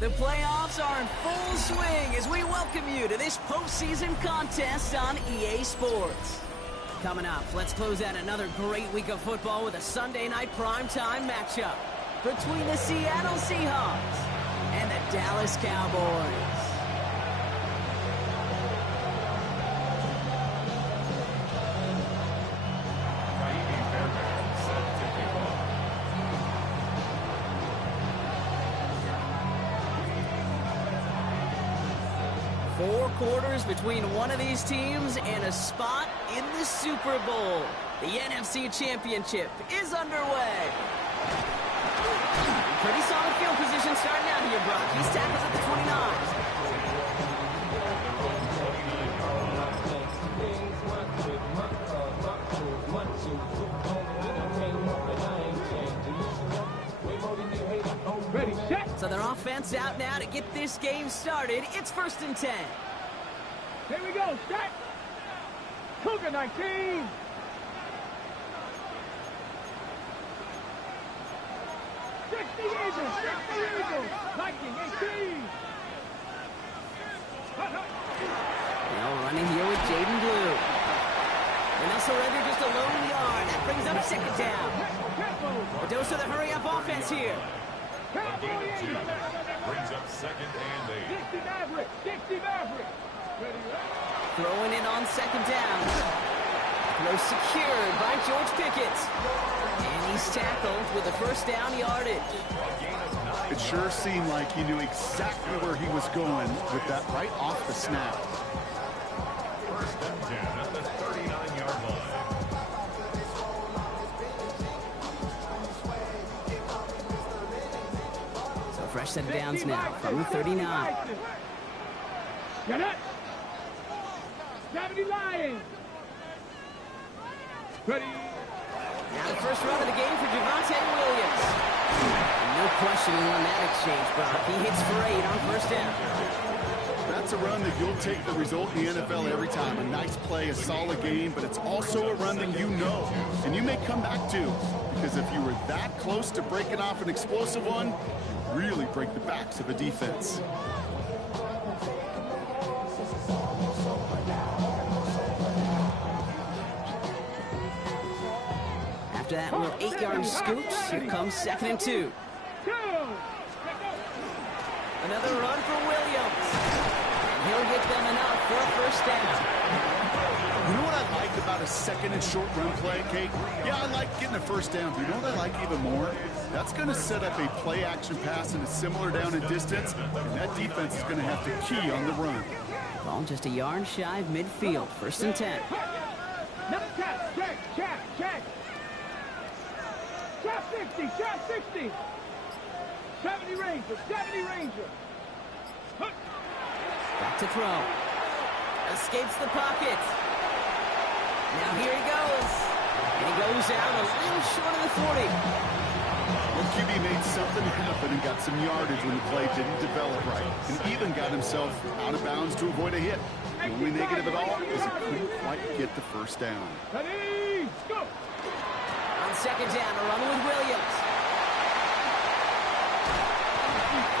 The playoffs are in full swing as we welcome you to this postseason contest on EA Sports. Coming up, let's close out another great week of football with a Sunday night primetime matchup between the Seattle Seahawks and the Dallas Cowboys. 4 quarters between one of these teams and a spot in the Super Bowl. The NFC Championship is underway. Pretty solid field position starting out here, Brock. He's tackles at the 29. So their offense out now to get this game started. It's 1st and 10. Here we go, set. Cougar 19. Viking 18. Now running here with Jaden Blue. Vanessa Redder just a lone yard. That brings up 2nd down. A dose of the hurry-up offense here. A gain of 2 brings up 2nd and 8. 60 Maverick. Throwing it on 2nd down. Throw secured by George Pickett. And he's tackled with a 1st down yardage. It sure seemed like he knew exactly where he was going with that right off the snap. 1st and 10 at the 39-yard line. Fresh set of downs now from the 39. Get it! 70 Lions. Ready. Now the first run of the game for Javonte Williams. No questioning on that exchange, Brock. He hits for 8 on 1st down. That's a run that you'll take the result in the NFL every time. A nice play, a solid game, but it's also a run that you know, and you may come back to. Because if you were that close to breaking off an explosive one, you really break the backs of a defense. After that little 8-yard scoop, here comes 2nd and 2. Another run for Williams. And he'll get them enough for a 1st down. You know what I like about a 2nd and short run play, Kate? Yeah, I like getting a 1st down. But you know what I like even more? That's going to set up a play-action pass in a similar down and distance, and that defense is going to have to key on the run. Ball just a yard shy of midfield. 1st and 10. Check. Trap 60. 70 Ranger. Back to throw. Escapes the pocket. Now here he goes. And he goes out a little short of the 40. Well, QB made something happen and got some yardage when the play didn't develop right. And even got himself out of bounds to avoid a hit. The only negative at all is he couldn't quite get the 1st down. Ready, go! On 2nd down, a run with Williams.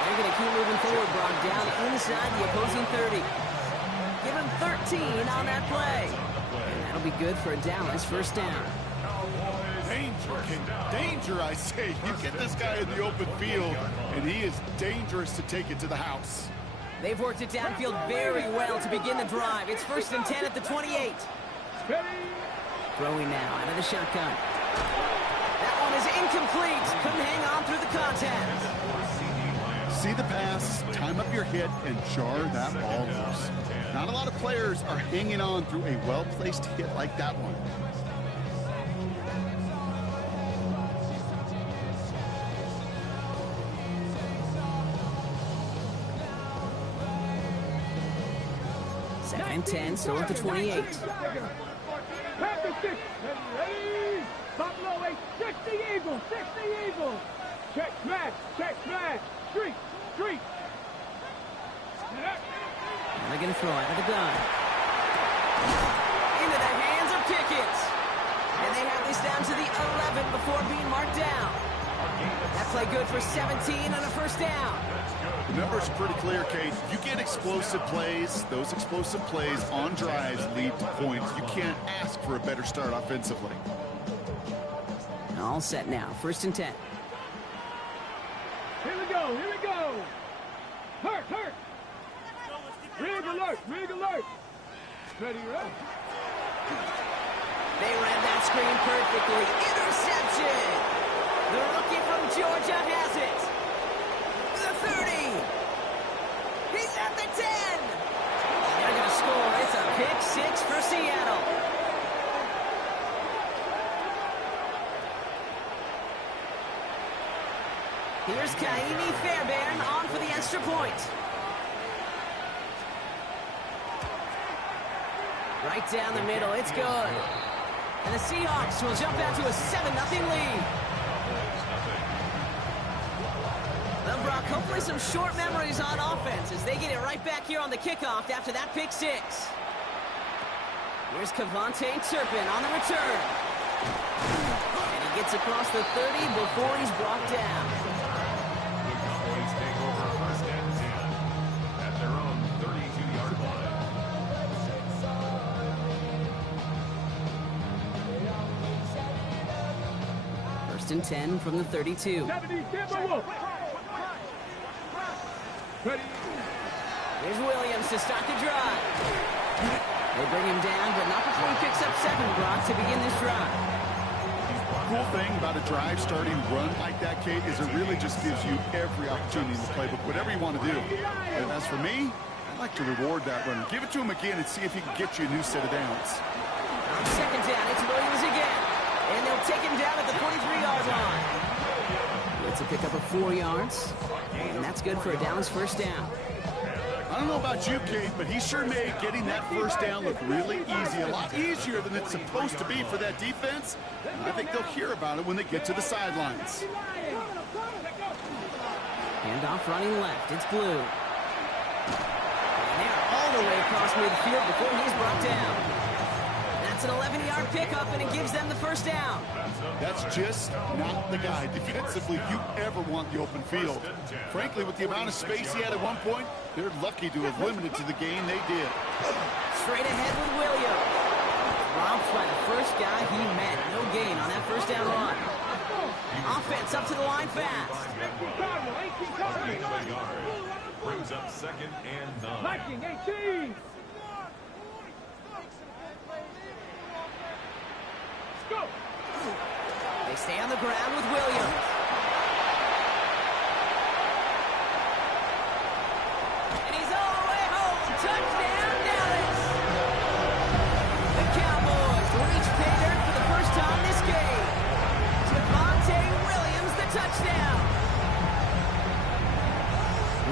They're going to keep moving forward, Brock, down inside the opposing 30. Give him 13 on that play. And that'll be good for a Dallas 1st down. Danger, I say. You get this guy in the open field, and he is dangerous to take it to the house. They've worked it downfield very well to begin the drive. It's 1st and 10 at the 28. Throwing now out of the shotgun. That one is incomplete. Couldn't hang on through the contact. See the pass, time up your hit, and jar that ball loose. Not a lot of players are hanging on through a well-placed hit like that one. Second and 10, still at the 28. Buffalo 8, 60 Eagles. Check smash. Street. They're going to throw out of the gun. Into the hands of Pickett. And they have this down to the 11 before being marked down. That play good for 17 on a 1st down. numbers are pretty clear, Kate. You get explosive plays. Those explosive plays on drives lead to points. You can't ask for a better start offensively. All set now. 1st and 10. Here we go, here we go. Hurt. Rig alert. Ready, right? They read that screen perfectly. Interception! The rookie from Georgia has it. The 30. He's at the 10. They're going to score. It's a pick 6 for Seattle. Here's Kaimi Fairbairn on for the extra point. Right down the middle. It's good. And the Seahawks will jump out to a 7-0 lead. Well, Brock, hopefully some short memories on offense as they get it right back here on the kickoff after that pick 6. Here's Kevontae Turpin on the return. And he gets across the 30 before he's brought down. The Cowboys take over 1st and 10 at their own 32-yard line. 1st and 10 from the 32. 70, Timberwolf. Ready. Here's Williams to start the drive. They bring him down, but not before he picks up 7, Brock, to begin this drive. Cool thing about a drive starting run like that, Kate, is it really just gives you every opportunity in the playbook, whatever you want to do. And as for me, I'd like to reward that runner. Give it to him again and see if he can get you a new set of downs. On 2nd down, it's Williams again. And they'll take him down at the 43-yard line. It's a pickup of 4 yards. And that's good for a Dallas 1st down. I don't know about you, Kate, but he sure made getting that 1st down look really easy. A lot easier than it's supposed to be for that defense. And I think they'll hear about it when they get to the sidelines. Handoff running left. It's Blue. And they're all the way across midfield before he's brought down. That's an 11-yard pickup, and it gives them the 1st down. That's just not the guy defensively you ever want the open field. Frankly, with the amount of space he had at one point, they're lucky to have limited to the game they did. Straight ahead with Williams. Robbed by the first guy he met. No gain on that 1st down run. Offense up to the line fast. 18 Cardinals. Brings up 2nd and 9. Viking, 18. Go. They stay on the ground with Williams. And he's all the way home. Touchdown, Dallas. The Cowboys reach pay dirt for the 1st time this game. Javonte Williams, the touchdown.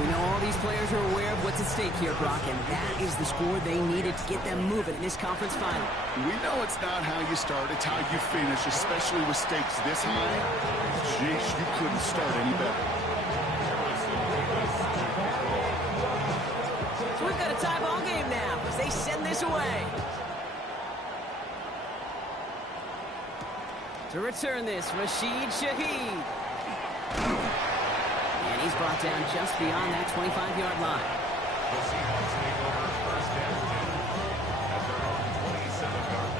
We know all these players are aware of what's at stake here, Brock, and that is the score they needed to get them moving in this conference final. We know it's not how you start, it's how you finish, especially with stakes this high. Jeez, you couldn't start any better. So we've got a tie ball game now as they send this away. To return this, Rashid Shaheed. And he's brought down just beyond that 25-yard line. The Seahawks take over 1st and 10 at their own 27-yard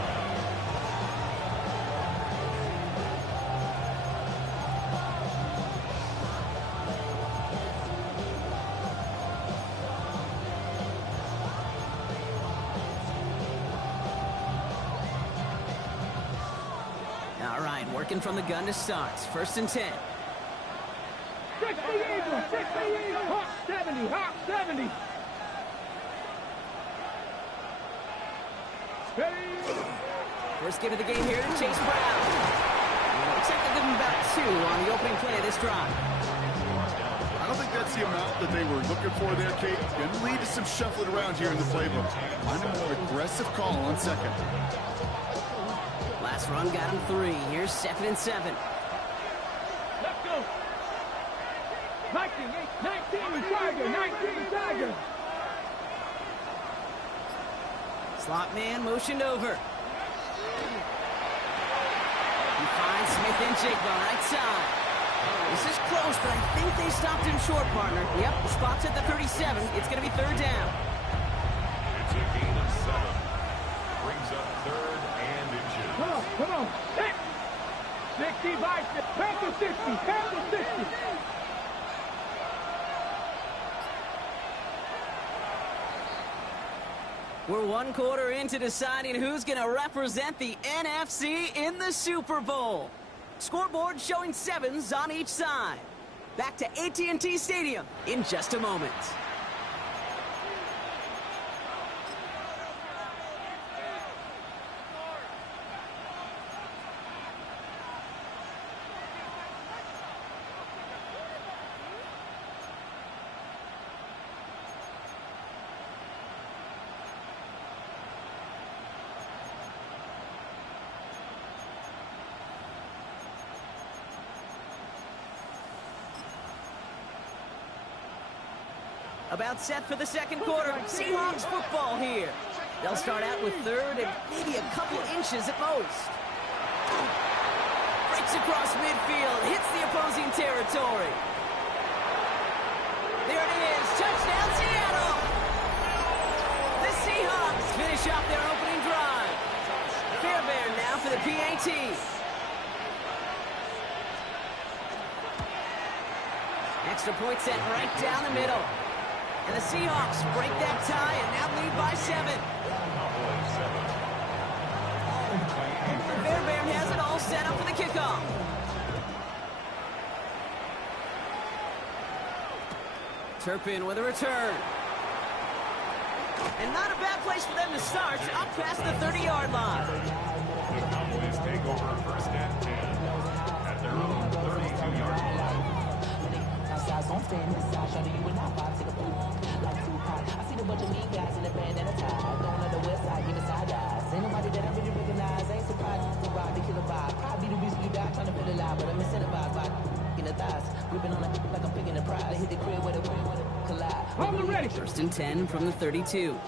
line. All right, working from the gun to start. 1st and 10. 60 Eagles, 60 Eagles. Hawk 70, Hawk 70. Ready. First give of the game here to Chase Brown. Looks like they'll give him about 2 on the opening play of this drive. I don't think that's the amount that they were looking for there, Kate. Going to lead to some shuffling around here in the playbook. Find a more aggressive call on 2nd. Last run got him 3. Here's 2nd and 7. Let's go. 19 Tiger, 19 Tiger. Slot man motioned over. He finds Smith and Jigba right side. This is close, but I think they stopped him short, partner. Yep, the spot's at the 37. It's going to be third down. It's a gain of 7. Brings up third and inches. Come on. 60 by 60. Pass to 60. Pass to 60. We're 1 quarter into deciding who's going to represent the NFC in the Super Bowl. Scoreboard showing 7s on each side. Back to AT&T Stadium in just a moment. About set for the second quarter. Seahawks football here. They'll start out with third and maybe a couple inches at most. Breaks across midfield, hits the opposing territory. There it is, touchdown Seattle! The Seahawks finish off their opening drive. Fairbairn now for the PAT. Extra point set right down the middle. And the Seahawks break that tie and now lead by 7. Fairbairn has it all set up for the kickoff. Turpin with a return. And not a bad place for them to start, up past the 30-yard line. The Cowboys take over first and 10 at their own 32-yard line. I see the bunch of mean guys in the band and a tie. Going on the west side, giving side eyes. Ain't nobody that I really recognize. Ain't surprised to ride the killer vibe. Probably the reason you die trying to feel alive, but I'm incentivized by in the thighs. Gripping on it like I'm picking a pride. I hit the crib with a collide. Hold it ready. First and 10 from the 32.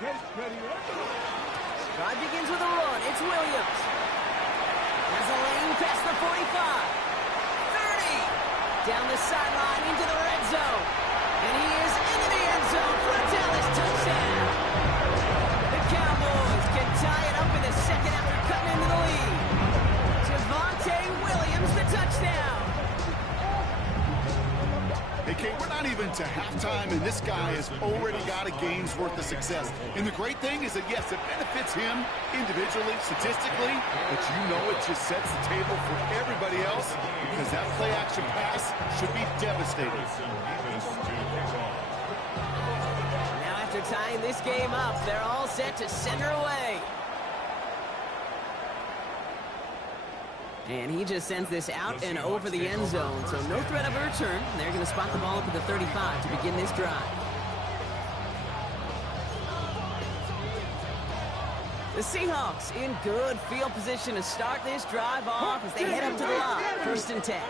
Drive begins with a run. It's Williams. Has a lane past the 45. 30. Down the sideline into the red zone. And he is into the end zone for a Dallas touchdown. The Cowboys can tie it up in the second after cutting into the lead. Javonte Williams, the touchdown. Hey, Kate, we're not even to halftime, and this guy has already got a game's worth of success. And the great thing is that, yes, it benefits him individually, statistically, but you know it just sets the table for everybody else because that play-action pass should be devastating. Now after tying this game up, they're all set to send her away. And he just sends this out and over the end zone, so no threat of a return. They're going to spot the ball up at the 35 to begin this drive. The Seahawks in good field position to start this drive off as they head up to the line. First and 10.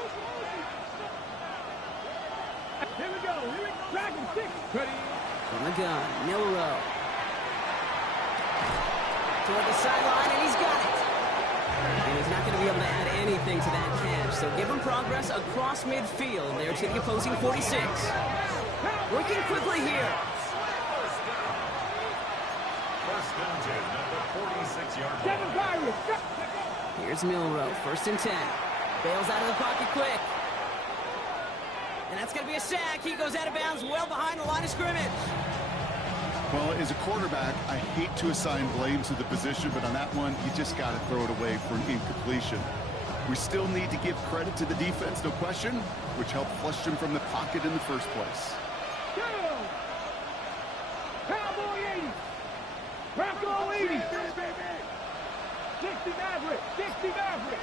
Here we go. Dragon 6. Ready. From the gun, Milrow. Toward the sideline, and he's got it. And he's not going to be able to add anything to that catch. So give him progress across midfield there to the opposing 46. Working quickly here. First and 10 at the 46-yard line. Here's Milrow, first and 10. Bails out of the pocket quick. And that's going to be a sack. He goes out of bounds well behind the line of scrimmage. Well, as a quarterback, I hate to assign blame to the position, but on that one, you just got to throw it away for an incompletion. We still need to give credit to the defense, no question, which helped flush him from the pocket in the first place. Cowboy 80. Bronco 80. 60 Maverick. 60 Maverick.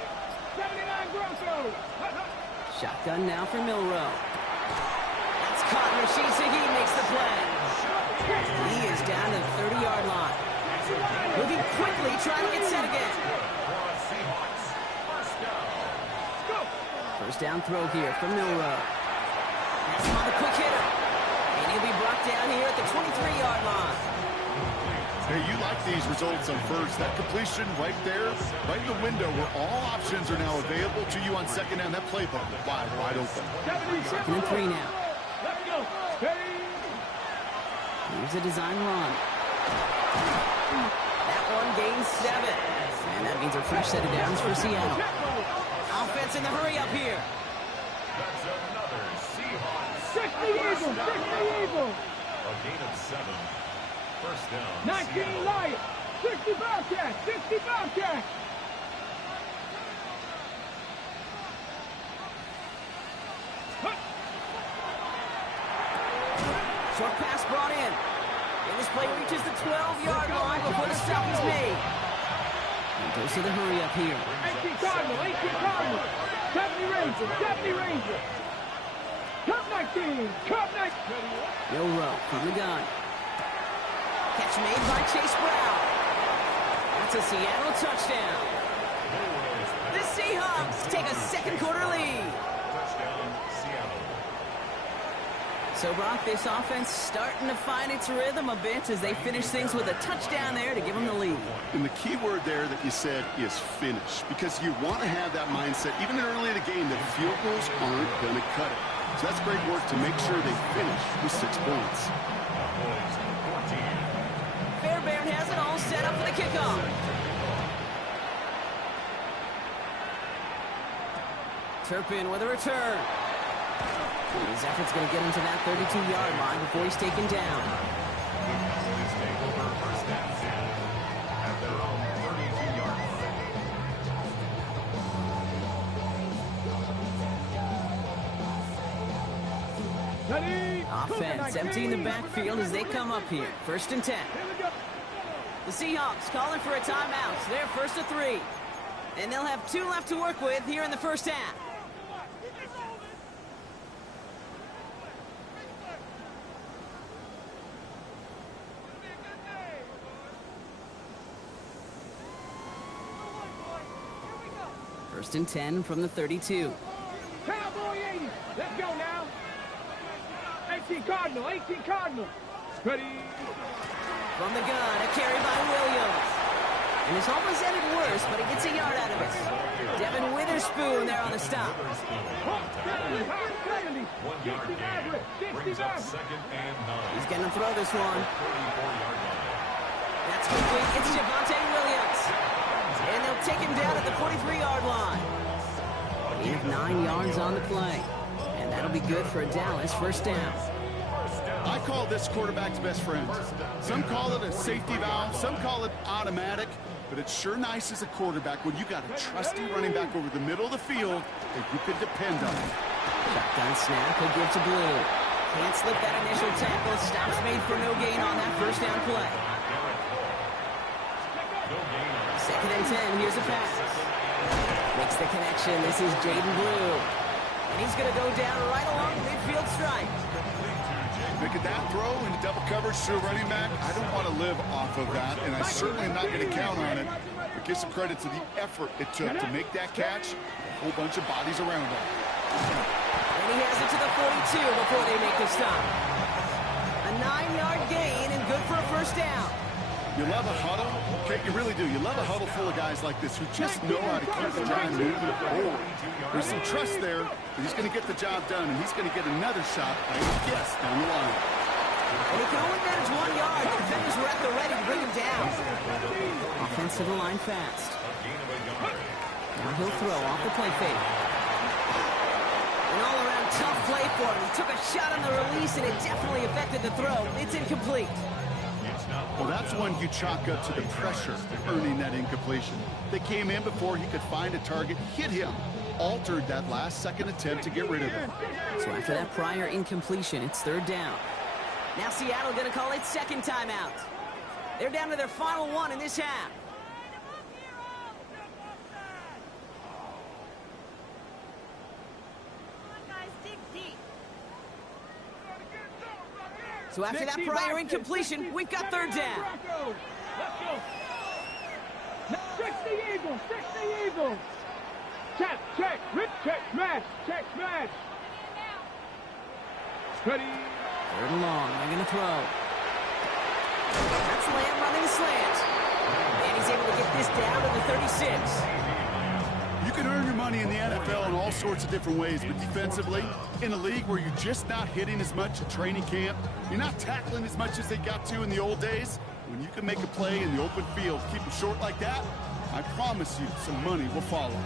79 Broncos. Shotgun now for Milrow. That's caught. Rashid Shaheed makes the play. He is down to the 30-yard line. Moving quickly, trying to get set again. First down throw here from Milrow. That's on the quick hitter. And he'll be brought down here at the 23-yard line. Hey, you like these results on first. That completion right there, right in the window where all options are now available to you on second down. That playbook wide open. 2nd and 3 now. Let's go. Steady. Here's a design run. That one gains 7. And that means a fresh set of downs for Seattle. Offense in the hurry up here. That's another Seahawks. 60 Eagles. 60 Eagles. A gain of 7. First down. 19 Seattle. Lions. 60 Bobcats. 60 Bobcats. Short pass brought in. And this play reaches the 12-yard line before the stop is made. And goes to the hurry up here. 18 Cardinal. 18 Cardinal. 70 Rangers. 70 Rangers. Cup 19. Cup 19. No row from the gun. Catch made by Chase Brown. That's a Seattle touchdown. The Seahawks take a second quarter lead. Touchdown, Seattle. So, Brock, this offense starting to find its rhythm a bit as they finish things with a touchdown there to give them the lead. And the key word there that you said is finish, because you want to have that mindset, even early in the game, that field goals aren't going to cut it. So that's great work to make sure they finish with 6 points. Cowboys 14. Fairbairn has it all set up for the kickoff. Turpin with a return. His effort's going to get him to that 32-yard line before he's taken down. Cowboys take over first and 10 at their own 32-yard line. Ready. Offense emptying the backfield as they come up here. 1st and 10. Here we go. The Seahawks calling for a timeout. So they're 1st and 3. And they'll have 2 left to work with here in the first half. First and 10 from the 32. Cowboy 80. Let's go now. 18 Cardinal. 18 Cardinal. Ready. From the gun, a carry by Williams. And this almost ended worse, but he gets a yard out of it. Devin Witherspoon there on the stop. 70. 1 yard gain. Brings up 2nd and 9. He's going to throw this one. 34-yard line. That's complete. It's Javonte Williams. And they'll take him down at the 43-yard line. Gain of 9 yards on the play. And that'll be good for a Dallas first down. I call this quarterback's best friend. Some call it a safety valve, some call it automatic, but it's sure nice as a quarterback when you got a trusty running back over the middle of the field that you can depend on. Shotgun snap, he'll give to Blue. Can't slip that initial tackle. Stops made for no gain on that first down play. 2nd and 10, here's a pass. Makes the connection, this is Jaden Blue. And he's going to go down right along the midfield stripe. Look at that throw into double coverage to a running back. I don't want to live off of that, and I certainly am not going to count on it. But give some credit to the effort it took to make that catch. A whole bunch of bodies around him. And he has it to the 42 before they make the stop. A 9-yard gain and good for a first down. You love a huddle? Okay, you really do. You love a huddle full of guys like this who just know how to keep the drive moving forward. There's some trust there that he's going to get the job done, and he's going to get another shot, I guess, down the line. And he can only manage 1 yard. The defenders were at the ready to bring him down. Offense to the line fast. Now he'll throw off the play fake. An all-around tough play for him. He took a shot on the release, and it definitely affected the throw. It's incomplete. Well, that's one you chalk up to the pressure earning that incompletion. They came in before he could find a target, hit him, altered that last-second attempt to get rid of him. So after that prior incompletion, it's 3rd down. Now Seattle going to call its 2nd timeout. They're down to their final one in this half. So after that prior incompletion, we've got 3rd down. Let's go. 60 Eagles. 60 Eagles. Check. Rip, check, smash. Check, smash. Ready. 3rd and long. They're going to throw. That's Lamb running the slant. And he's able to get this down to the 36. You can earn your money in the NFL in all sorts of different ways, but defensively, in a league where you're just not hitting as much at training camp, you're not tackling as much as they got to in the old days, when you can make a play in the open field, keep them short like that, I promise you some money will follow.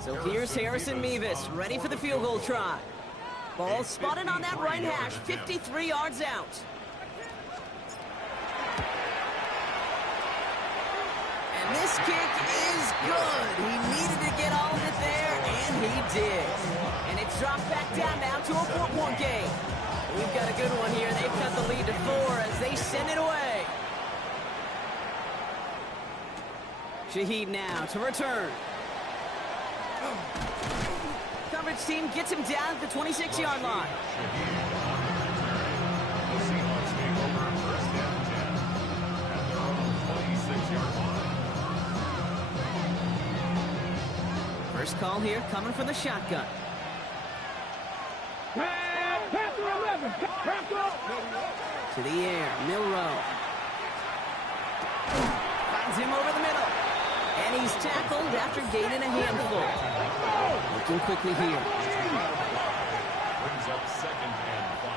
So here's Harrison Mevis, ready for the field goal try. Ball spotted on that right hash, 53 yards out. And this kick is good. He needed to get all of it there, and he did. And it's dropped back down now to a 4-point game. We've got a good one here. They've cut the lead to 4 as they send it away. Shaheed now to return. Coverage team gets him down at the 26-yard line. The Seahawks take over first down 10 at their own 26-yard line. First call here coming from the shotgun. Panther 11. Panther. To the air, Milroe. Finds him over the middle. And he's tackled after gaining a handful. Looking quickly here. Brings up 2nd and 5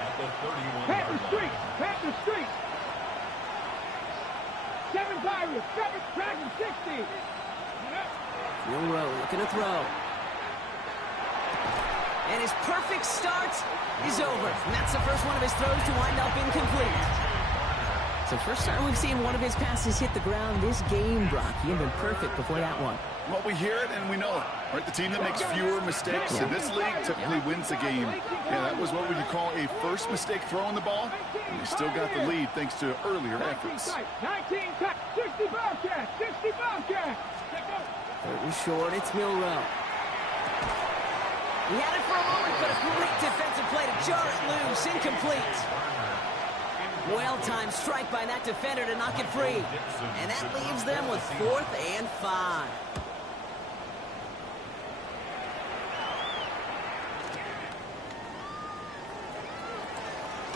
at the 31-yard Panther Street. line. Panther Street. 7 Pirates. 7 Dragon 60. Milroe looking to throw. And his perfect start is over. And that's the first one of his throws to wind up incomplete. So first time we've seen one of his passes hit the ground this game, Brock. He had been perfect before that one. Well, we hear it and we know it. Right? The team that makes fewer mistakes in this league typically wins the game. Yeah, that was what would you call a first mistake throwing the ball. And they still got the lead thanks to earlier efforts. 19 touch. 60 Bobcats. 60 Bobcats. Third and short, it's Milroe. He had it for a moment, but a great defensive play to jar it loose. Incomplete. Well-timed strike by that defender to knock it free. And that leaves them with 4th and 5.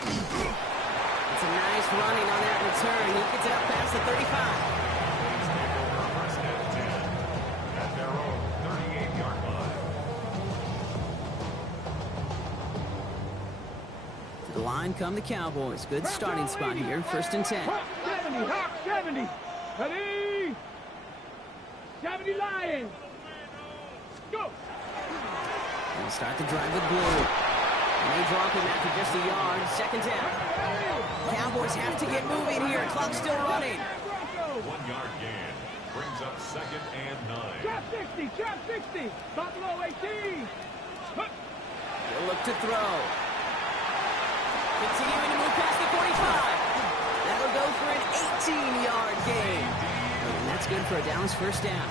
It's a nice running on that return. He gets it up past the 35. First and 10 at their own 38-yard line. To the line come the Cowboys. Good starting spot here. 1st and 10. Hawk 70. Hawk 70. Ready? 70 Lions. Go. They'll start the drive with blue. And they drop him after just a yard. 2nd down. Cowboys have to get moving here. Clock's still running. 1-yard gain brings up 2nd and 9. Trap 60. Trap 60. Buffalo 18. They'll look to throw. Continuing to move past the 45. That'll go for an 18-yard gain. And that's good for a Dallas first down.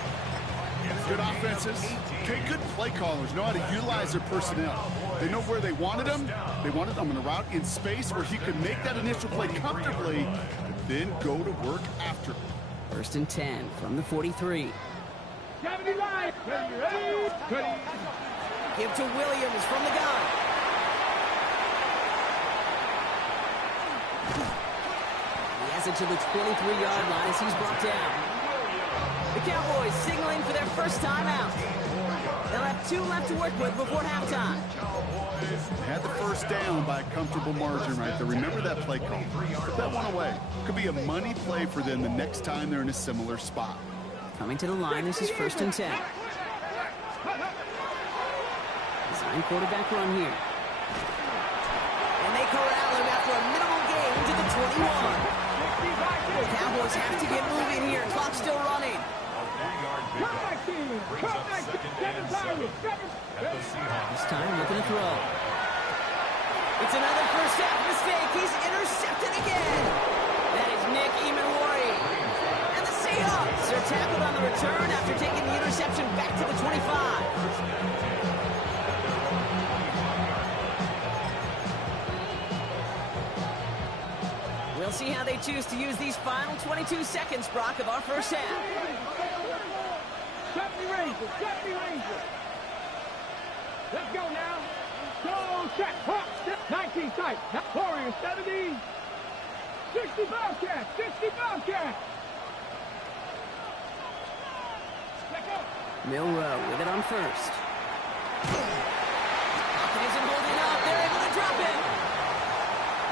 Good offenses. Okay, good play callers know how to utilize their personnel. They know where they wanted them. They wanted them in a route in space where he could make that initial play comfortably, but then go to work after. 1st and 10 from the 43. 70 Lions. Ready? Give to Williams from the gun. He has it to the 23-yard line as he's brought down. The Cowboys signaling for their first time out. They'll have 2 left to work with before halftime. Had the first down by a comfortable margin right there. Remember that play call. Put that one away. Could be a money play for them the next time they're in a similar spot. Coming to the line, this is 1st and 10. Design quarterback run here. And they corral him after a minimal gain to the 21. Cowboys have to get moving here. Clock's still running. This time looking to throw. It's another first half mistake. He's intercepted again. That is Nick Emmanwori. And the Seahawks are tackled on the return after taking the interception back to the 25. We'll see how they choose to use these final 22 seconds, Brock, of our first half. 70 Rangers. Let's go now. Go, check, hop, 19 tight. Warriors 70. 60 Bobcat, 60 Bobcat. Milroe with it on first. Pocket isn't holding up. They're able to drop it.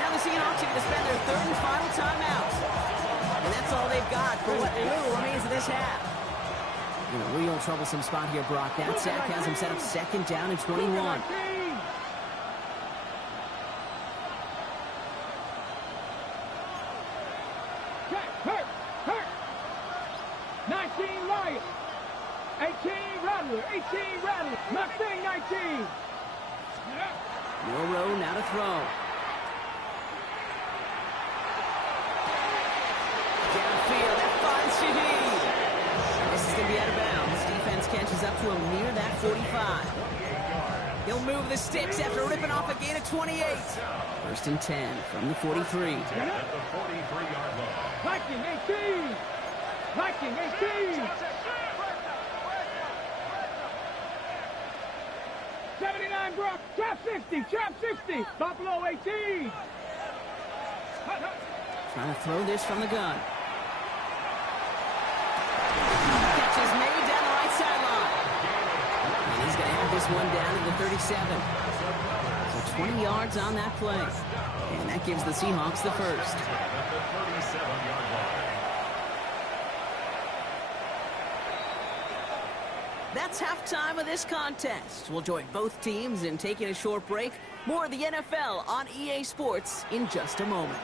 Now the Seahawks are going to spend their third and final timeout. And that's all they've got for what little remains of this half. In a real troublesome spot here, Brock. That sack has him set up second down and 21. Hurt. 19 Lions. 18 Rattler. 18 Rattler. Mustang 19. Milroe now to throw. Downfield, that finds Shaheed. This is going to be out of bounds. Defense catches up to him near that 45. He'll move the sticks after ripping off a gain of 28. First and 10 from the 43. At the 43-yard line. Viking 18. Viking 18. 79 Brock. Trap 60. Trap 60. Buffalo 18. Trying to throw this from the gun. Catch is made down the right sideline. And he's going to have this one down to the 37. So 20 yards on that play. And that gives the Seahawks the first. At the 37-yard line. That's halftime of this contest. We'll join both teams in taking a short break. More of the NFL on EA Sports in just a moment.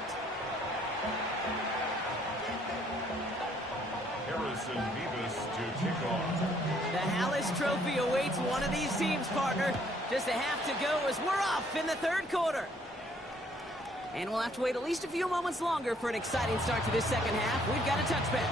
Harrison Beavis to kick off. The Hallis Trophy awaits one of these teams, partner. Just a half to go as we're off in the third quarter. And we'll have to wait at least a few moments longer for an exciting start to this second half. We've got a touchback.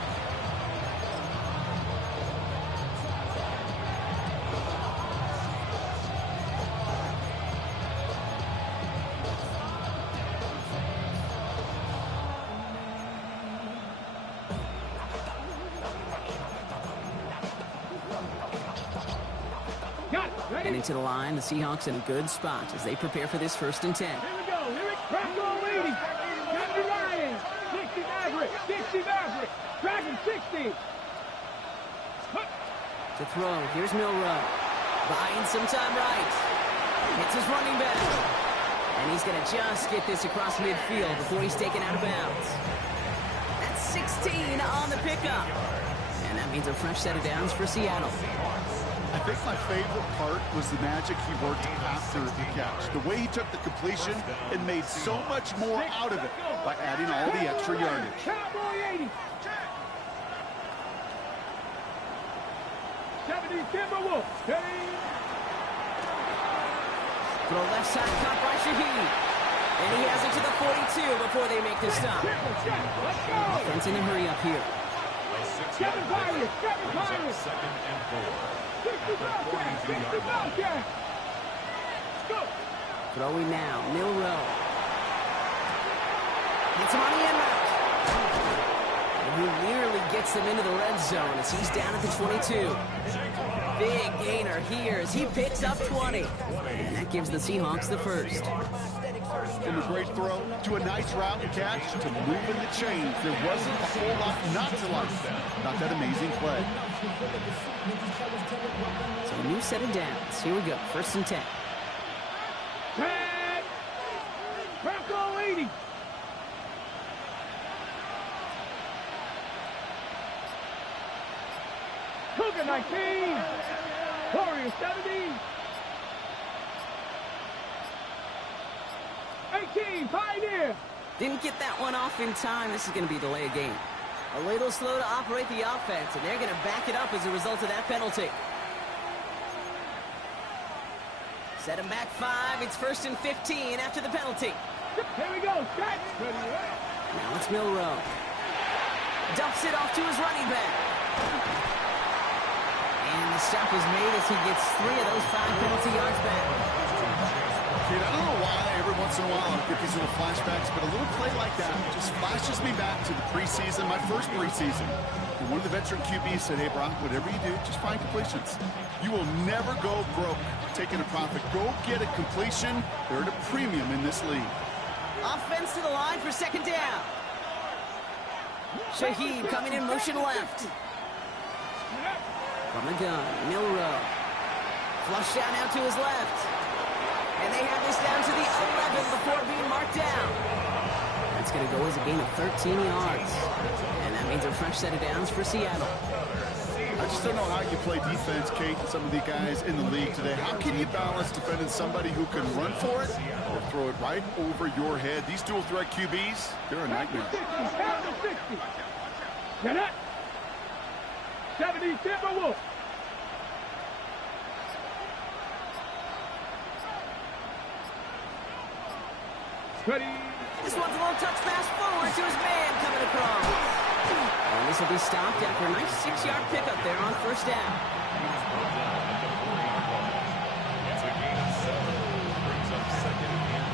Heading to the line, the Seahawks in a good spot as they prepare for this first and 10. Here we go. Bronco 80. 70 Lions. 60 Maverick. 60 Maverick. Dragon 60. To throw, here's Milroe. Buying some time right. Hits his running back. And he's going to just get this across midfield before he's taken out of bounds. That's 16 on the pickup. And that means a fresh set of downs for Seattle. I think my favorite part was the magic he worked after the catch. The way he took the completion and made so much more out of it by adding all the extra yardage. Cowboy 80. 70 Timberwolf. Throw left side caught by Shaheed. And he has it to the 42 before they make the stop. Let's go. Offense in a hurry up here. Seven Pirates. Seven Pirates. Second and 4. 60 Bobcat. 60 Bobcat. Go. Throwing now, Milroe. Hits him on the end route. And he nearly gets them into the red zone as he's down at the 22. Big gainer here as he picks up 20. And that gives the Seahawks the first. From a great throw to a nice route and catch to moving the chains. There wasn't a whole lot not to like about that amazing play. So a new set of downs. Here we go. First and 10. Tag. Bronco 80. Cougar 19. Warriors 70. 18, Pioneer. Didn't get that one off in time. This is going to be a delay of game. A little slow to operate the offense, and they're going to back it up as a result of that penalty. Set him back 5. It's first and 15 after the penalty. Here we go. Set. Now it's Milroe. Dumps it off to his running back. And the stop is made as he gets 3 of those 5 penalty yards back. Kate, I don't know why every once in a while I get these little flashbacks, but a little play like that just flashes me back to the preseason, my first preseason. And one of the veteran QBs said, hey, Brock, whatever you do, just find completions. You will never go broke taking a profit. Go get a completion. They're at a premium in this league. Offense to the line for second down. Shaheed coming in motion left. From the gun, Milroe. Flush down out to his left. And they have this down to the 11 before being marked down. That's going to go as a gain of 13 yards. And that means a fresh set of downs for Seattle. I just don't know how you play defense, Kate, and some of the guys in the league today. How can you balance defending somebody who can run for it or throw it right over your head? These dual threat QBs, they're a nightmare. 60. Get up. 70, Timberwolves. Ready. This one's a little touch pass forward to his man coming across. And this will be stopped after a nice 6-yard pickup there on first down. He's brought down at the 40-yard line. It's a gain of 7. Brings up second and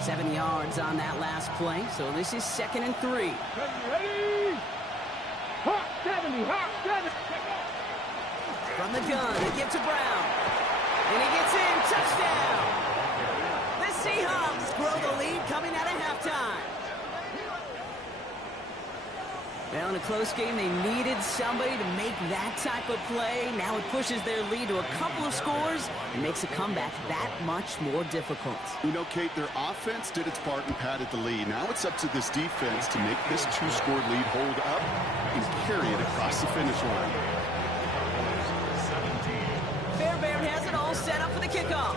3. 7 yards on that last play, so this is 2nd and 3. Ready. Hot 70. From the gun, they give to Brown. And he gets in, touchdown! The Seahawks grow the lead coming out of halftime. Well, in a close game, they needed somebody to make that type of play. Now it pushes their lead to a couple of scores and makes a comeback that much more difficult. You know, Kate, their offense did its part and padded the lead. Now it's up to this defense to make this 2-score lead hold up and carry it across the finish line. Fairbairn has it all set up for the kickoff.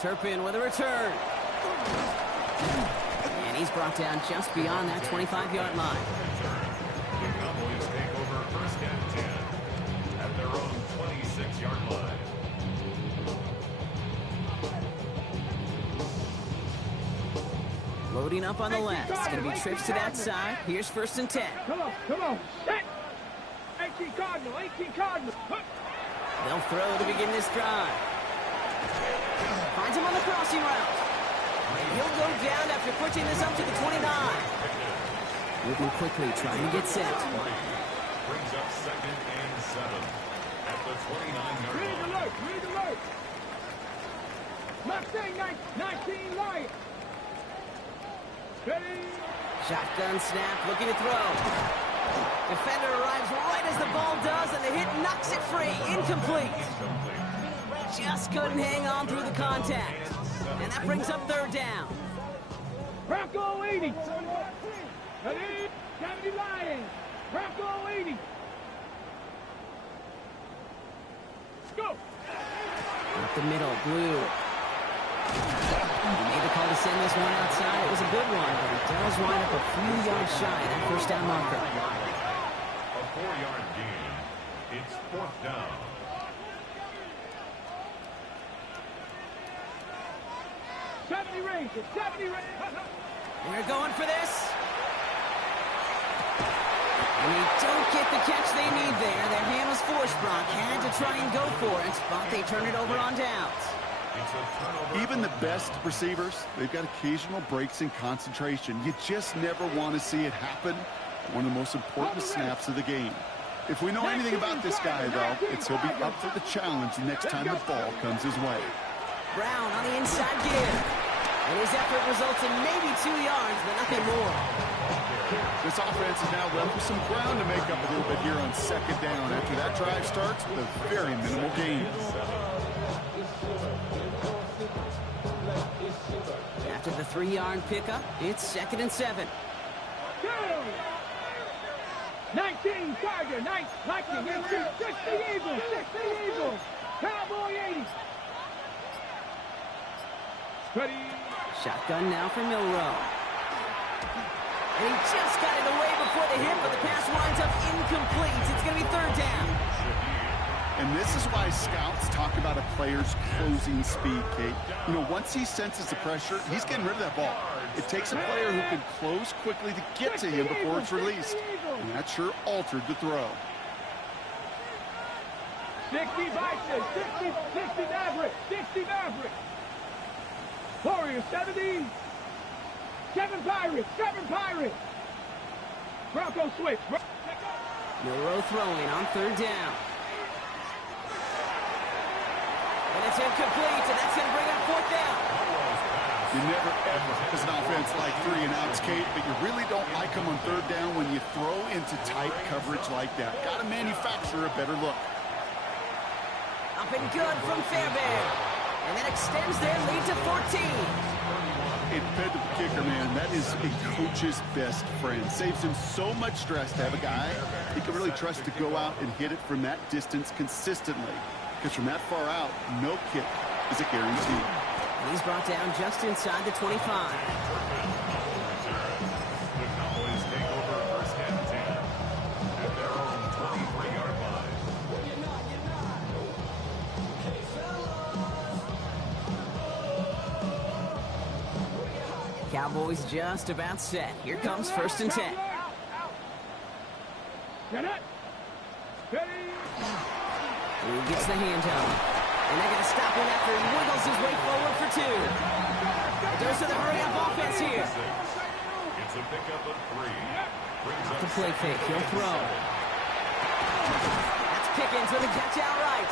Turpin with a return. And he's brought down just beyond that 25-yard line. The Cowboys take over first and 10 at their own 26-yard line. Loading up on the left. It's going to be trips to that side. Here's 1st and 10. Come on. Set. 18 Cardinal. They'll throw to begin this drive. Finds him on the crossing route. And he'll go down after pushing this up to the 29. Moving quickly, trying to get set. Brings up 2nd and 7 at the 29-yard line. Read alert. Mustang 19 Lions. Ready. Shotgun snap, looking to throw. Defender arrives right as the ball does, and the hit knocks it free. Incomplete. Just couldn't hang on through the contact. And that brings up 3rd down. Bronco 80. Ready. 70 Lions. Bronco 80. Go. Up the middle, Blue. He made the call to send this one outside. It was a good one, but he does wind up a few yards shy of that first down marker. A 4-yard gain. It's 4th down. We're going for this. And they don't get the catch they need there. Their hand was forced, Brock. Had to try and go for it, but they turn it over on downs. Even the best receivers, they've got occasional breaks in concentration. You just never want to see it happen. One of the most important snaps of the game. If we know anything about this guy, though, it's he'll be up for the challenge the next time the ball comes his way. Brown on the inside give. And his effort results in maybe 2 yards, but nothing more. This offense is now left with some ground to make up a little bit here on 2nd down after that drive starts with a very minimal gain. After the 3-yard pickup, it's 2nd and 7. 19 Charger, 19, 60 Eagles, Cowboy 80. Ready. Shotgun now for Milroe. And he just got it away before the hit, but the pass winds up incomplete. It's going to be 3rd down. And this is why scouts talk about a player's closing speed, Kate. You know, once he senses the pressure, he's getting rid of that ball. It takes a player who can close quickly to get to him before it's released. And that sure altered the throw. 60 Vikings, 60 Mavericks, 60 Mavericks. Warriors, 70. 7 Pirates, 7 Pirates. Bronco switch. Milroe throwing on third down. And it's incomplete, and that's going to bring up fourth down. You never ever, as an offense, like 3 and outs, Kate, but you really don't like them on third down when you throw into tight coverage like that. Got to manufacture a better look. Up and good from Fairbairn. And that extends their lead to 14. A dependable kicker, man. That is a coach's best friend. Saves him so much stress to have a guy he can really trust to go out and hit it from that distance consistently. Because from that far out, no kick is a guarantee. And he's brought down just inside the 25. The Cowboys take over first and 10 at their own 23-yard line. Cowboys just about set. Here comes first and 10. Get it. Ready. He gets the handoff. And they're going to stop him after he wiggles his way forward for 2. It goes to the hurry-up offense here. It's a pickup of 3. Off the play fake, he'll throw. That's Pickens with a catch out right.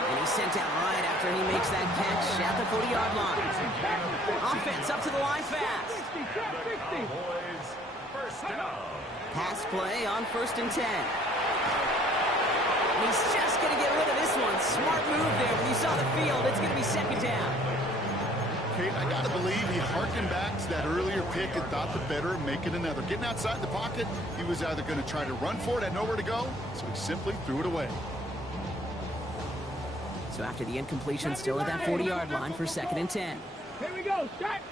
And he's sent out right after he makes that catch at the 40-yard line. Offense up to the line fast. 60, 60. Cowboys first down. Pass play on first and 10. And he's just going to get rid of this one. Smart move there. When you saw the field, it's going to be second down. Kate, I got to believe he harkened back to that earlier pick and thought the better of making another. Getting outside the pocket, he was either going to try to run for it, had nowhere to go, so he simply threw it away. So after the incompletion, still at that 40-yard line for second and 10. Here we go. Start.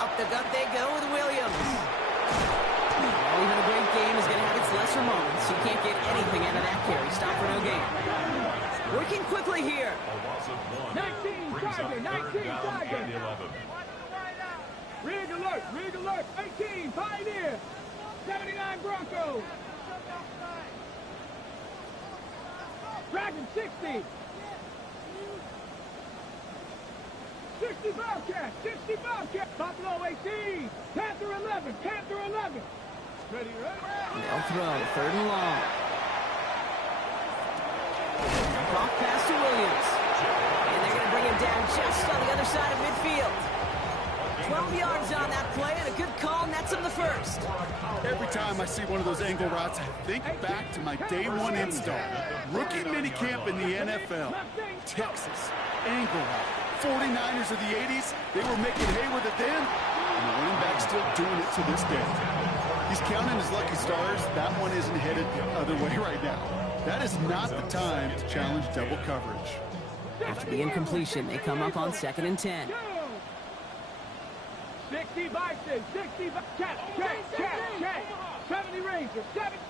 Up the gut they go with Williams. Well, even a great game is going to have its lesser moments. You can't get anything out of that carry. Stop for no gain. Working quickly here. A loss of 1. 19 Brings up Tiger, 19 third down Tiger. and 11. Rig alert, rig alert. 18 Pioneer. 79 Broncos. Dragon 60. 60 Bobcat, 60 Bobcat. Buffalo 18. Panther 11, Panther 11. Ready, ready. They'll throw, third and long. Off pass to Williams. And they're going to bring him down just on the other side of midfield. 12 yards on that play, and a good call nets him the first. Every time I see one of those angle routes, I think back to my day one install. Rookie minicamp in the NFL. Texas, angle route. 49ers of the 80s, they were making hay with it then, and the running back's still doing it to this day. He's counting his lucky stars. That one isn't headed the other way right now. That is not the time to challenge double coverage. After the incompletion, they come up on second and 10. 60 Bison, 60 check. 70 Rangers,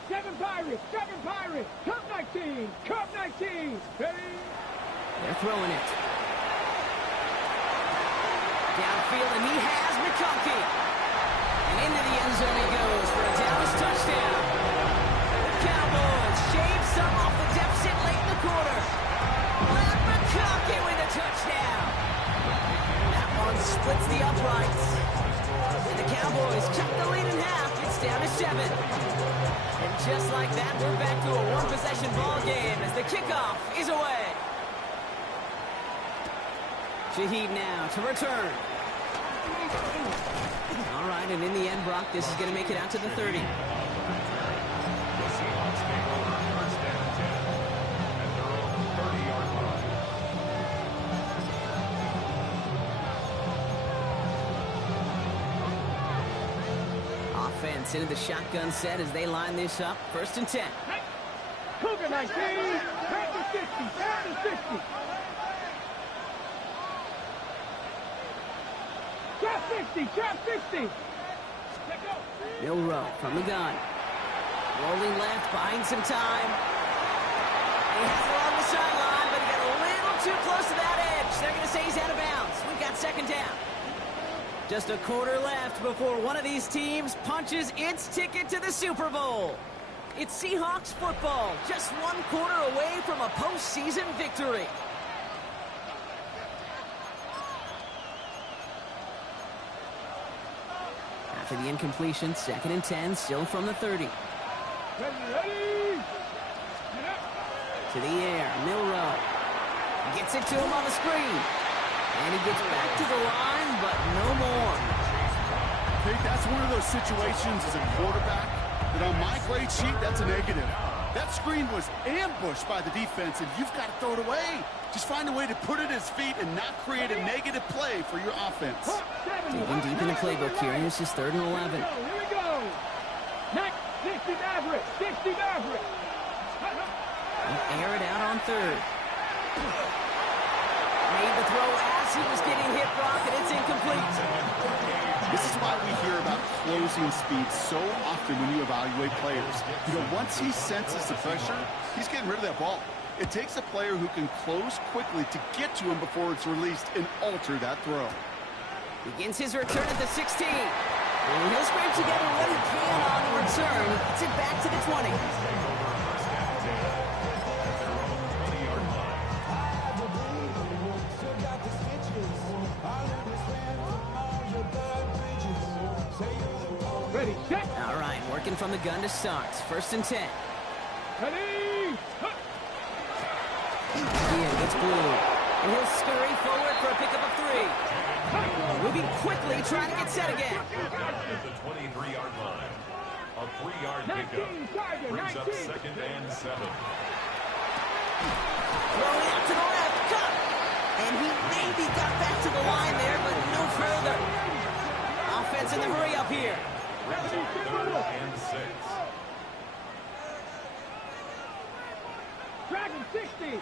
7 Pirates, 7 Pirates. Cup 19, Cup 19. Ready? They're throwing it. Downfield, and he has McConkey. And into the end zone he goes for a Dallas touchdown. The Cowboys shave some off the deficit late in the quarter. Matt McConkey with a touchdown. That one splits the uprights. And the Cowboys cut the lead in half. It's down to 7. And just like that, we're back to a one-possession ball game as the kickoff is away. Shaheed now to return. All right, and in the end, Brock, this is going to make it out to the 30. The Seahawks take over first and 10 at their own 30-yard line. Offense into the shotgun set as they line this up. First and 10. Cougar 19, Panther 60, Panther 60. Trap 60. Milroe from the gun. Rolling left, buying some time. He has it along the sideline, but he got a little too close to that edge. They're going to say he's out of bounds. We've got second down. Just a quarter left before one of these teams punches its ticket to the Super Bowl. It's Seahawks football, just one quarter away from a postseason victory. After the incompletion, 2nd and 10, still from the 30. Ready. To the air, Milroe. Gets it to him on the screen. And he gets back to the line, but no more. I think that's one of those situations as a quarterback that on my grade sheet, that's a negative. That screen was ambushed by the defense, and you've got to throw it away. Just find a way to put it at his feet and not create a negative play for your offense. Digging deep in the playbook here, and this is 3rd and 11. Here we go. Next, 60 Maverick. 60 Maverick. He'll air it out on 3rd. Made the throw as he was getting hit, Brock, and it's incomplete. This is why we hear about closing speed so often when you evaluate players. You know, once he senses the pressure, he's getting rid of that ball. It takes a player who can close quickly to get to him before it's released and alter that throw. Begins his return at the 16. And he'll scrape together what he can on the return. He gets it back to the 20. Ready, set. All right, working from the gun to start. 1st and 10. Ready. Ian gets blue. And he'll scurry forward for a pickup of 3. Moving quickly, trying to get set again. At the 23-yard line. A 3-yard pickup brings up 2nd and 7. Throwing out to the left. Cut. And he maybe got back to the line there, but no further. Offense in the hurry up here. 3rd and 6. Dragon 60.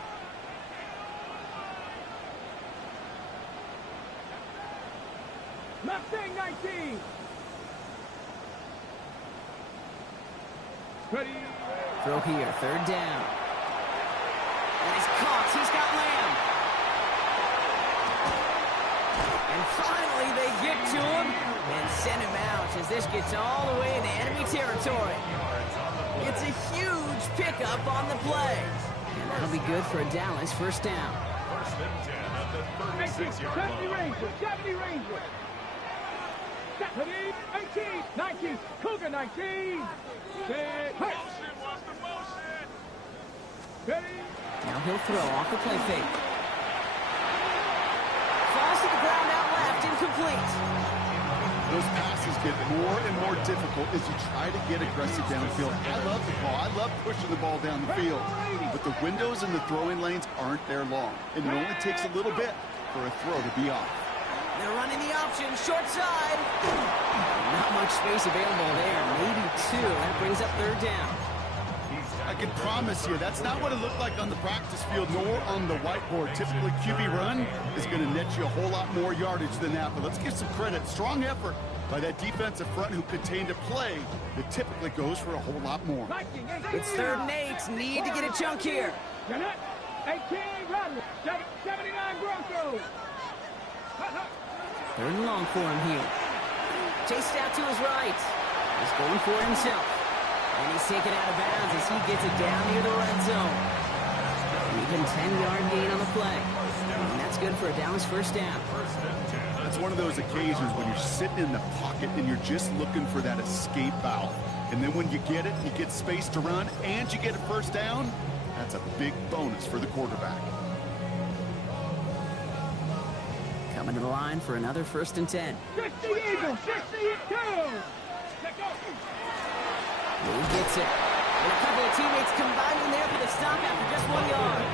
Mustang 19. Ready. Throw here, 3rd down. And he's caught. He's got Lamb. And finally they get to him and send him out as this gets all the way into enemy territory. It's a huge pickup on the play. And that'll be good for a Dallas 1st down. 1st and 10 at the 36-yard 70 line. Rangers. 70 Rangers. 70, 18, 19, Cougar 19. Set. Hey. Ready. Now he'll throw off the play fake. Falls to the ground out left, incomplete. Those passes get more and more difficult as you try to get aggressive downfield. I love the ball. I love pushing the ball down the field. But the windows in the throwing lanes aren't there long. And it only takes a little bit for a throw to be off. They're running the option, short side. Not much space available there, maybe 2. That brings up 3rd down. I can promise you that's not what it looked like on the practice field nor on the whiteboard. Typically, QB run is going to net you a whole lot more yardage than that. But let's give some credit. Strong effort by that defensive front who contained a play that typically goes for a whole lot more. It's 3rd and 8. Need to get a chunk here. 18, Rodney. 79 Broncos. 3rd and long for him here. Chased out to his right. He's going for it himself. And he's taken out of bounds as he gets it down near the red zone. Even 10-yard gain on the play. And that's good for a Dallas 1st down. It's one of those occasions when you're sitting in the pocket and you're just looking for that escape valve. And then when you get it, you get space to run, and you get a 1st down, that's a big bonus for the quarterback. Coming to the line for another 1st and 10. 60 Eagles, 62. He gets it. And a couple of teammates combining there for the stop after just 1 yard.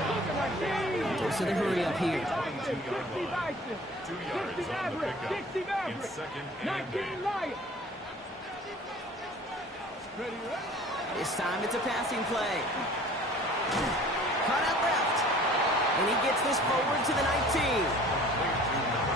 Goes to the hurry up here. 60 Bison, 60 Maverick, 60 Maverick, 19 Lions. Ready, This time it's a passing play. Caught out left. And he gets this forward to the 19.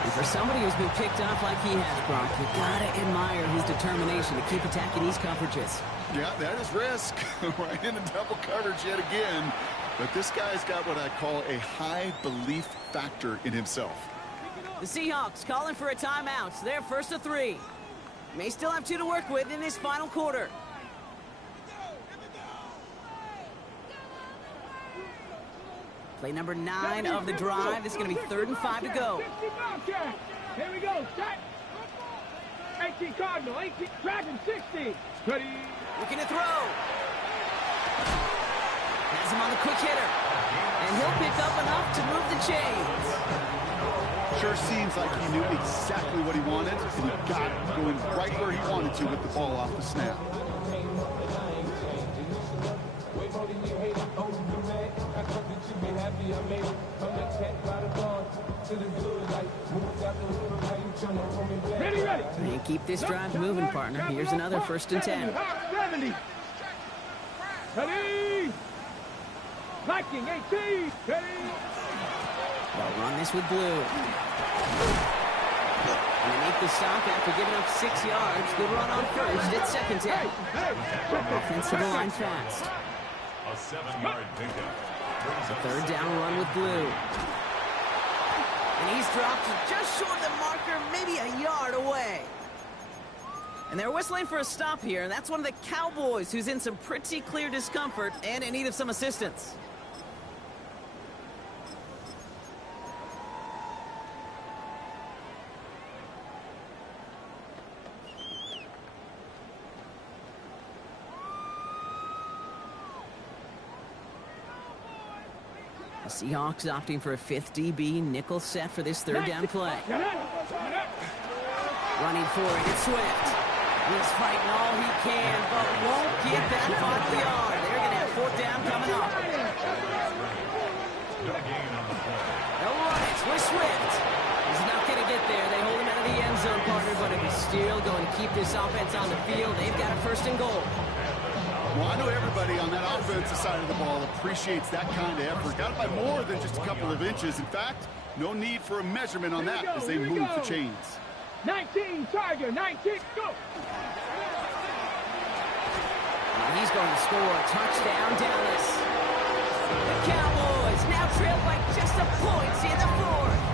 And for somebody who's been picked off like he has, Brock, you gotta admire his determination to keep attacking these coverages. Yeah, that is risk. Right into double coverage yet again. But this guy's got what I call a high belief factor in himself. The Seahawks calling for a timeout. So they're first to 3. May still have 2 to work with in this final quarter. Play number 9 of the drive. This is going to be 3rd and 5 to go. Here we go. Set. 18 Cardinal. 18 Dragon 60. Ready. Looking to throw. Has him on the quick hitter. And he'll pick up enough to move the chains. Sure seems like he knew exactly what he wanted, and he got it going right where he wanted to with the ball off the snap. Ready, ready. And keep this drive moving, partner. Here's another 1st and 10. 70. Ready. Viking 18. Ready. They'll run this with Blue. And they make the stop after giving up 6 yards. Good run on first. It's 2nd down. Offense to the line fast. A 7-yard pickup. A 3rd down run with Blue. And he's dropped just short of the marker, maybe a yard away. And they're whistling for a stop here, and that's one of the Cowboys who's in some pretty clear discomfort and in need of some assistance. The Seahawks opting for a 5th DB nickel set for this 3rd down play. Running for it, it's Swift. He's fighting all he can, but won't get that final yard. They're going to have 4th down coming up. They'll run it with Swift. He's not going to get there. They hold him out of the end zone, partner, but if he's still going to keep this offense on the field, they've got a 1st and goal. Well, I know everybody on that offensive side of the ball appreciates that kind of effort. Got it by more than just a couple of inches. In fact, no need for a measurement on that as they move the chains. 19, Tiger, 19, go! And he's going to score a touchdown, Dallas. The Cowboys now trail by just a point in the 4th.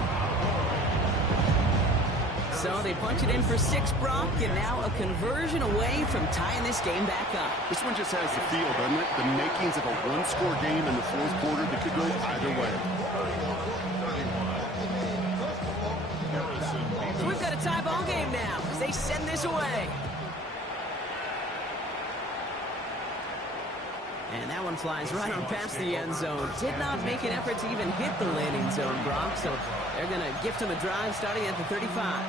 So they punch it in for 6, Brock, and now a conversion away from tying this game back up. This one just has the feel, doesn't it? The makings of a one-score game in the 4th quarter that could go either way. So we've got a tie ball game now as they send this away. And that one flies right on past the end zone. Did not make an effort to even hit the landing zone, Brock. So they're going to gift him a drive starting at the 35.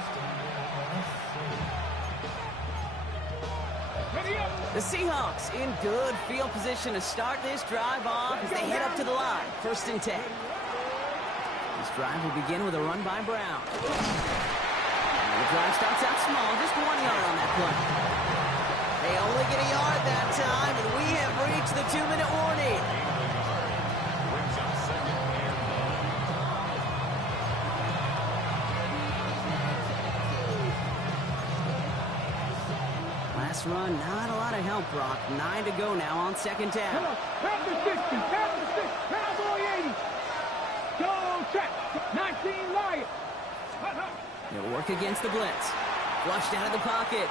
The Seahawks in good field position to start this drive off as they head up to the line. 1st and 10. This drive will begin with a run by Brown. And the drive starts out small, just 1 yard on that play. They only get a yard that time, and we have reached the 2-minute warning. Last run, not a lot of help, Brock. 9 to go now on 2nd down. Pound the 60, pound the 60, Cowboy 80. Go check, 19 Lions. They'll work against the blitz. Flushed out of the pocket.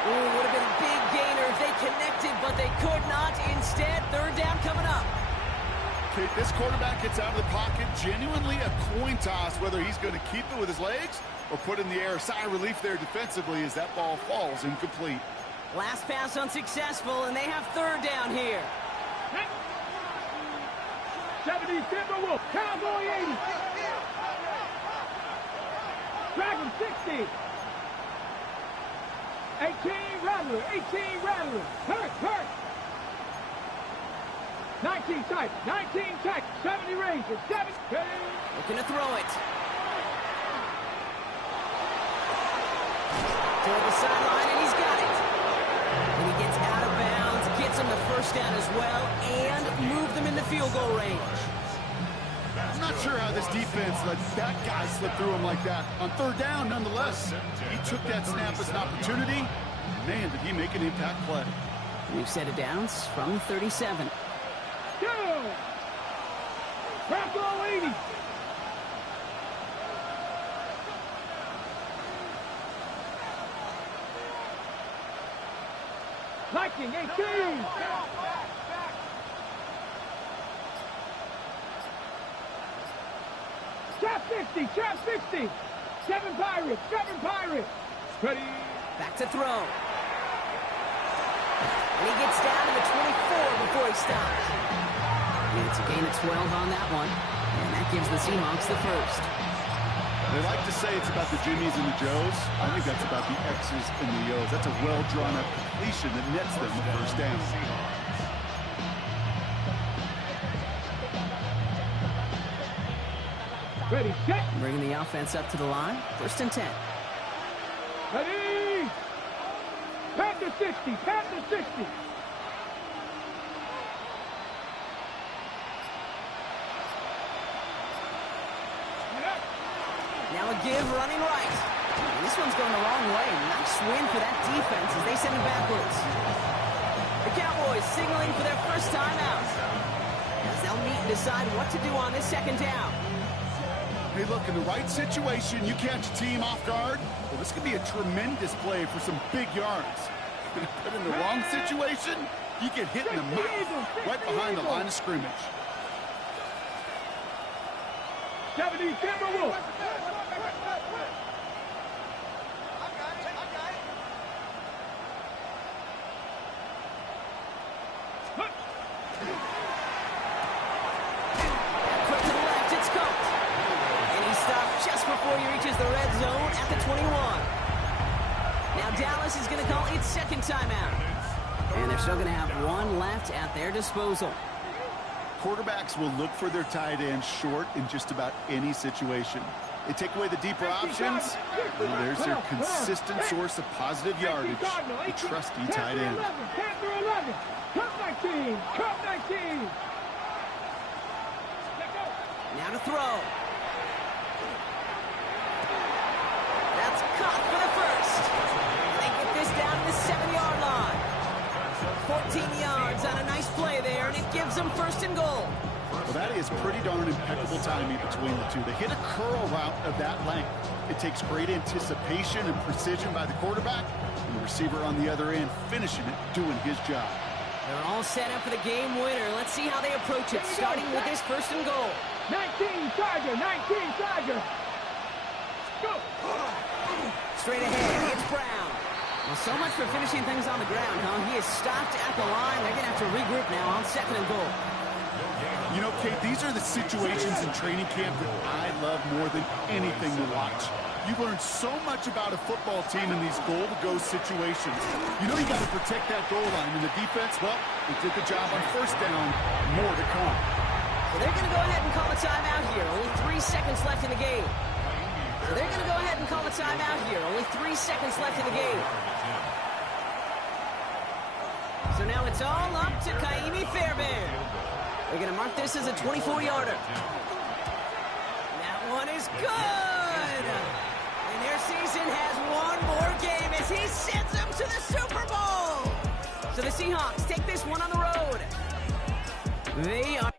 Ooh, would have been a big gainer if they connected, but they could not. Instead, 3rd down coming up. Okay, this quarterback gets out of the pocket, genuinely a coin toss whether he's going to keep it with his legs or put in the air. Sigh of relief there defensively as that ball falls incomplete. Last pass unsuccessful, and they have 3rd down here. 70 Timberwolf, Cowboy 80. Dragon 60. 18 Rattler, 18 Rattler. Hurt. 19 tight, 19 tight, 70 Ranger, 7. Looking to throw it. Toward the sideline, and he's got it. And he gets out of bounds, gets him the 1st down as well, and move them into field goal range. I'm not sure how this defense let that guy slip through him like that. On 3rd down, nonetheless, he took that snap as an opportunity. Man, did he make an impact play. We've set it down from 37. 2. Bravo 80. Viking 18. Trap 60, trap 60. 7 Pirates, 7 Pirates. Ready. Back to throw. And he gets down to the 24 before he stops. And it's a gain of 12 on that one. And that gives the Seahawks the first. They like to say it's about the Jimmies and the Joes. I think that's about the X's and the O's. That's a well-drawn-up completion that nets them the first down. Ready, set. Bringing the offense up to the line. 1st and 10. Ready. Panther 60, Panther 60. Now a give running right. And this one's going the wrong way. Nice win for that defense as they send it backwards. The Cowboys signaling for their first timeout as they'll meet and decide what to do on this 2nd down. Hey, look, in the right situation, you catch a team off guard. Well, this could be a tremendous play for some big yards. But in the wrong situation, you get hit in the mouth right behind the line of scrimmage. 70 Timberwolves. Quick to the left, it's Coates. And he stopped just before he reaches the red zone at the 21. Now Dallas is going to call its 2nd timeout. And they're still going to have one left at their disposal. Quarterbacks will look for their tight end short in just about any situation. They take away the deeper options. Well, there's their consistent source of positive yardage, the trusty tight end. Panther 11, Cup 19, Cup 19. Now to throw. That's caught for the first. They get this down to the 7-yard line. 14 yards on a nice play there, and it gives them 1st and goal. Well, that is pretty darn impeccable timing between the two. They hit a curl route of that length. It takes great anticipation and precision by the quarterback, and the receiver on the other end finishing it, doing his job. They're all set up for the game winner. Let's see how they approach it, starting with this 1st and goal. 19 Tiger, 19 Tiger. Go. Straight ahead, it's Brown. Well, so much for finishing things on the ground, huh? He is stopped at the line. They're going to have to regroup now on 2nd and goal. You know, Kate, these are the situations in training camp that I love more than anything to watch. You learn so much about a football team in these goal-to-go situations. You know you got to protect that goal line. And the defense, well, they did the job on 1st down. More to come. So they're going to go ahead and call a timeout here. Only 3 seconds left in the game. So they're going to go ahead and call a timeout here. Only 3 seconds left in the game. So now it's all up to Kaimi Fairbairn. They're going to mark this as a 24-yarder. That one is good. And their season has one more game as he sends them to the Super Bowl. So the Seahawks take this one on the road. They are